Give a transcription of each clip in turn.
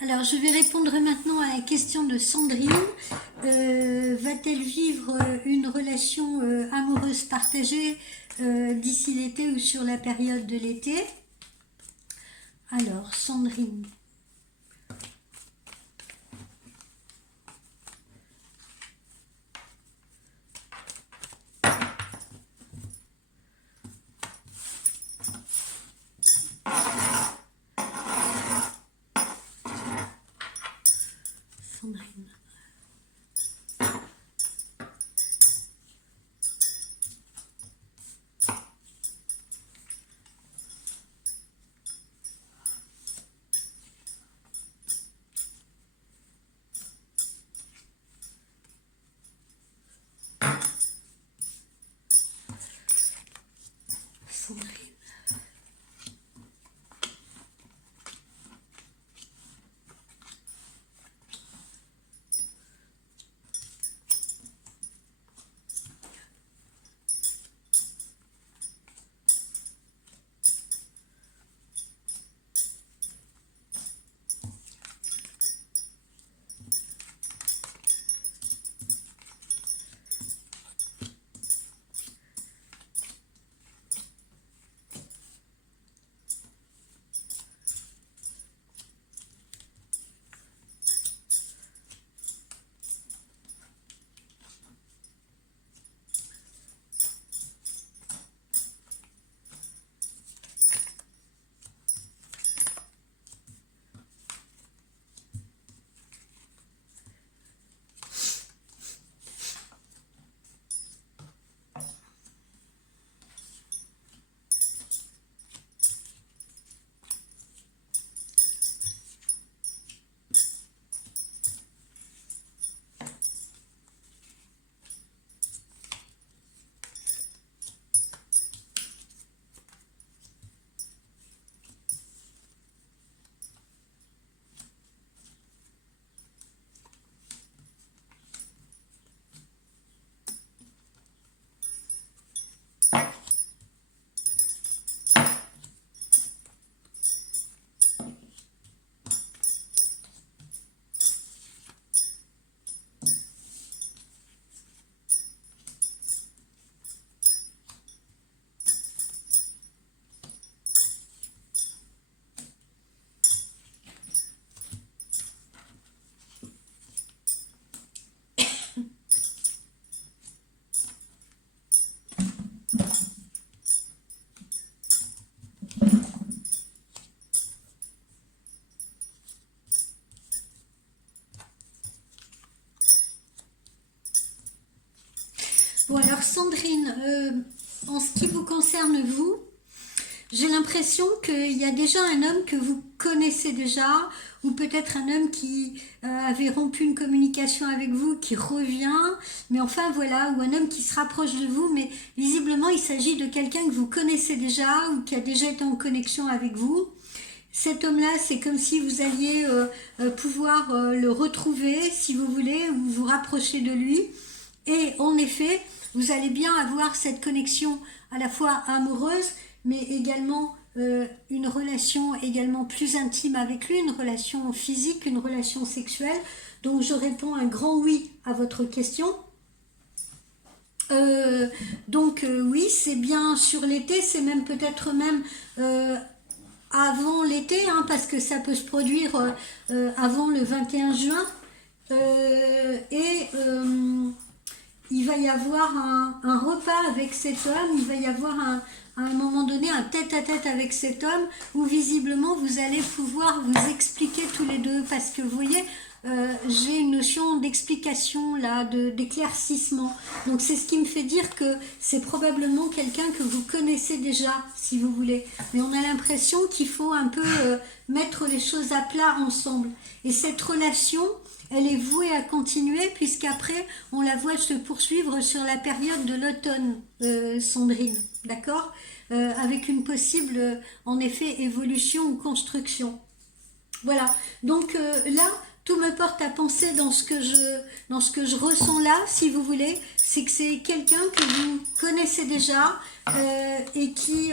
Alors, je vais répondre maintenant à la question de Sandrine. Va-t-elle vivre une relation amoureuse partagée d'ici l'été ou sur la période de l'été? Alors, Sandrine. Sandrine. Sandrine. Bon, alors Sandrine, en ce qui vous concerne vous, j'ai l'impression qu'il y a déjà un homme que vous connaissez déjà, ou peut-être un homme qui avait rompu une communication avec vous, qui revient, mais enfin voilà, ou un homme qui se rapproche de vous, mais visiblement il s'agit de quelqu'un que vous connaissez déjà, ou qui a déjà été en connexion avec vous. Cet homme-là, c'est comme si vous alliez pouvoir le retrouver, si vous voulez, ou vous rapprocher de lui. Et en effet, vous allez bien avoir cette connexion à la fois amoureuse, mais également une relation également plus intime avec lui, une relation physique, une relation sexuelle. Donc je réponds un grand oui à votre question. Oui, c'est bien sur l'été, c'est même peut-être même avant l'été, hein, parce que ça peut se produire avant le 21 juin. Il va y avoir un repas avec cet homme, il va y avoir à un moment donné un tête-à-tête avec cet homme où visiblement vous allez pouvoir vous expliquer tous les deux, parce que vous voyez, j'ai une notion d'explication là, d'éclaircissement. Donc c'est ce qui me fait dire que c'est probablement quelqu'un que vous connaissez déjà, si vous voulez. Mais on a l'impression qu'il faut un peu mettre les choses à plat ensemble. Et cette relation, elle est vouée à continuer, puisqu'après, on la voit se poursuivre sur la période de l'automne, Sandrine, d'accord, avec une possible, en effet, évolution ou construction. Voilà, donc là, tout me porte à penser dans ce que je ressens là, si vous voulez, c'est que c'est quelqu'un que vous connaissez déjà et qui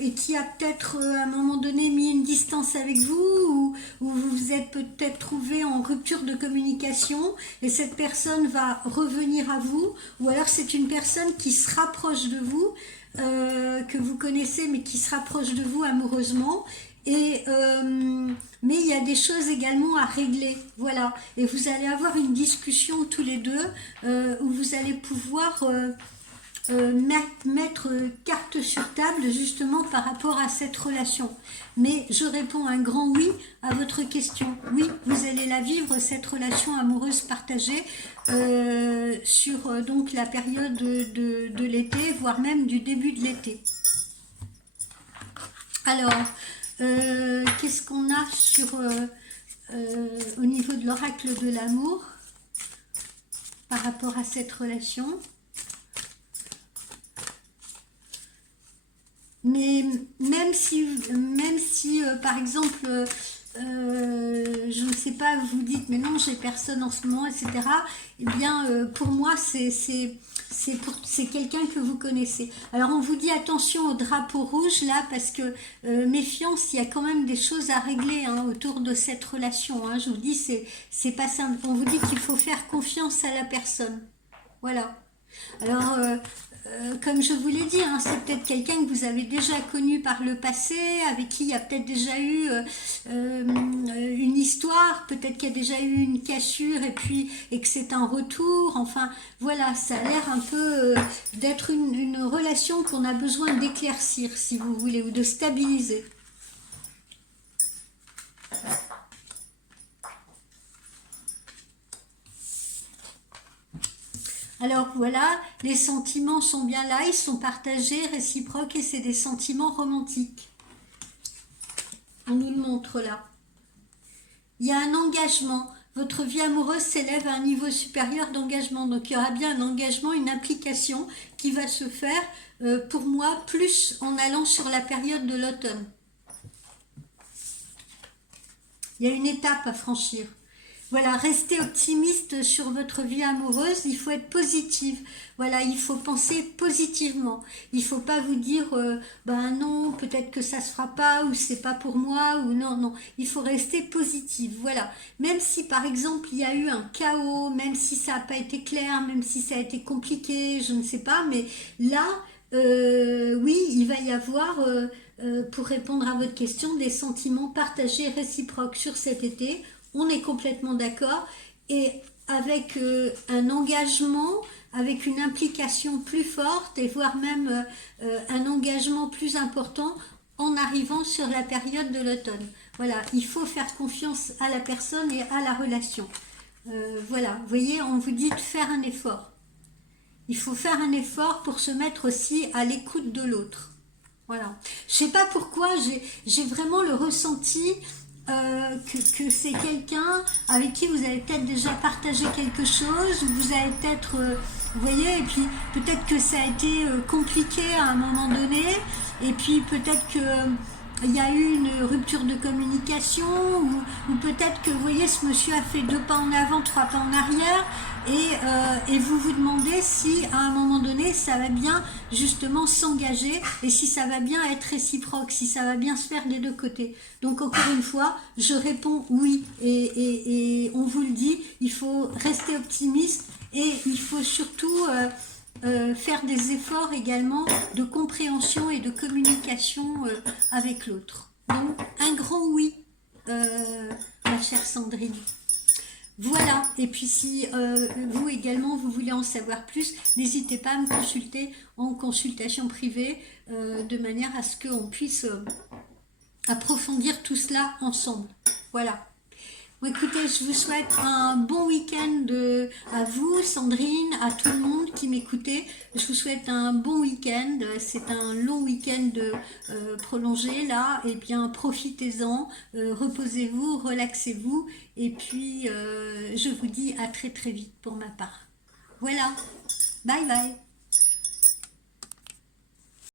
et qui a peut-être à un moment donné mis une distance avec vous, ou vous vous êtes peut-être trouvé en rupture de communication, et cette personne va revenir à vous, ou alors c'est une personne qui se rapproche de vous, que vous connaissez mais qui se rapproche de vous amoureusement, et mais il y a des choses également à régler, voilà, et vous allez avoir une discussion tous les deux où vous allez pouvoir mettre carte sur table justement par rapport à cette relation. Mais je réponds un grand oui à votre question. Oui, vous allez la vivre, cette relation amoureuse partagée, sur donc la période de l'été, voire même du début de l'été. Alors, qu'est-ce qu'on a sur au niveau de l'oracle de l'amour par rapport à cette relation? Mais même si par exemple, je ne sais pas, vous dites, mais non, j'ai personne en ce moment, etc. Eh bien, pour moi, c'est quelqu'un que vous connaissez. Alors, on vous dit attention au drapeau rouge, là, parce que, méfiance, il y a quand même des choses à régler hein, autour de cette relation. Hein. Je vous dis, c'est pas simple. On vous dit qu'il faut faire confiance à la personne. Voilà. Alors, comme je vous l'ai dit, hein, c'est peut-être quelqu'un que vous avez déjà connu par le passé, avec qui il y a peut-être déjà eu une histoire, peut-être qu'il y a déjà eu une cassure et que c'est un retour. Enfin, voilà, ça a l'air un peu d'être une relation qu'on a besoin d'éclaircir, si vous voulez, ou de stabiliser. Alors voilà, les sentiments sont bien là, ils sont partagés, réciproques, et c'est des sentiments romantiques. On nous le montre là. Il y a un engagement. Votre vie amoureuse s'élève à un niveau supérieur d'engagement. Donc il y aura bien un engagement, une implication qui va se faire, pour moi, plus en allant sur la période de l'automne. Il y a une étape à franchir. Voilà, restez optimiste sur votre vie amoureuse, il faut être positive. Voilà, il faut penser positivement. Il ne faut pas vous dire, ben non, peut-être que ça ne se fera pas, ou c'est pas pour moi, ou non, non. Il faut rester positive, voilà. Même si par exemple il y a eu un chaos, même si ça n'a pas été clair, même si ça a été compliqué, je ne sais pas, mais là, oui, il va y avoir... pour répondre à votre question, des sentiments partagés réciproques sur cet été. On est complètement d'accord, et avec un engagement, avec une implication plus forte, et voire même un engagement plus important en arrivant sur la période de l'automne. Voilà, il faut faire confiance à la personne et à la relation. Voilà, vous voyez, on vous dit de faire un effort. Il faut faire un effort pour se mettre aussi à l'écoute de l'autre. Voilà. Je ne sais pas pourquoi, j'ai vraiment le ressenti que c'est quelqu'un avec qui vous avez peut-être déjà partagé quelque chose, ou vous avez peut-être, vous voyez, et puis peut-être que ça a été compliqué à un moment donné, et puis peut-être que il y a eu une rupture de communication, ou peut-être que, vous voyez, ce monsieur a fait 2 pas en avant, 3 pas en arrière, et vous vous demandez si à un moment donné ça va bien justement s'engager, et si ça va bien être réciproque, si ça va bien se faire des deux côtés. Donc encore une fois, je réponds oui, et on vous le dit, il faut rester optimiste, et il faut surtout faire des efforts également de compréhension et de communication avec l'autre. Donc un grand oui, ma chère Sandrine. Voilà, et puis si vous également vous voulez en savoir plus, n'hésitez pas à me consulter en consultation privée, de manière à ce qu'on puisse approfondir tout cela ensemble. Voilà. Bon, écoutez, je vous souhaite un bon week-end à vous, Sandrine, à tout le monde qui m'écoutait. Je vous souhaite un bon week-end. C'est un long week-end prolongé là. Et bien, profitez-en, reposez-vous, relaxez-vous. Et puis, je vous dis à très très vite pour ma part. Voilà. Bye bye.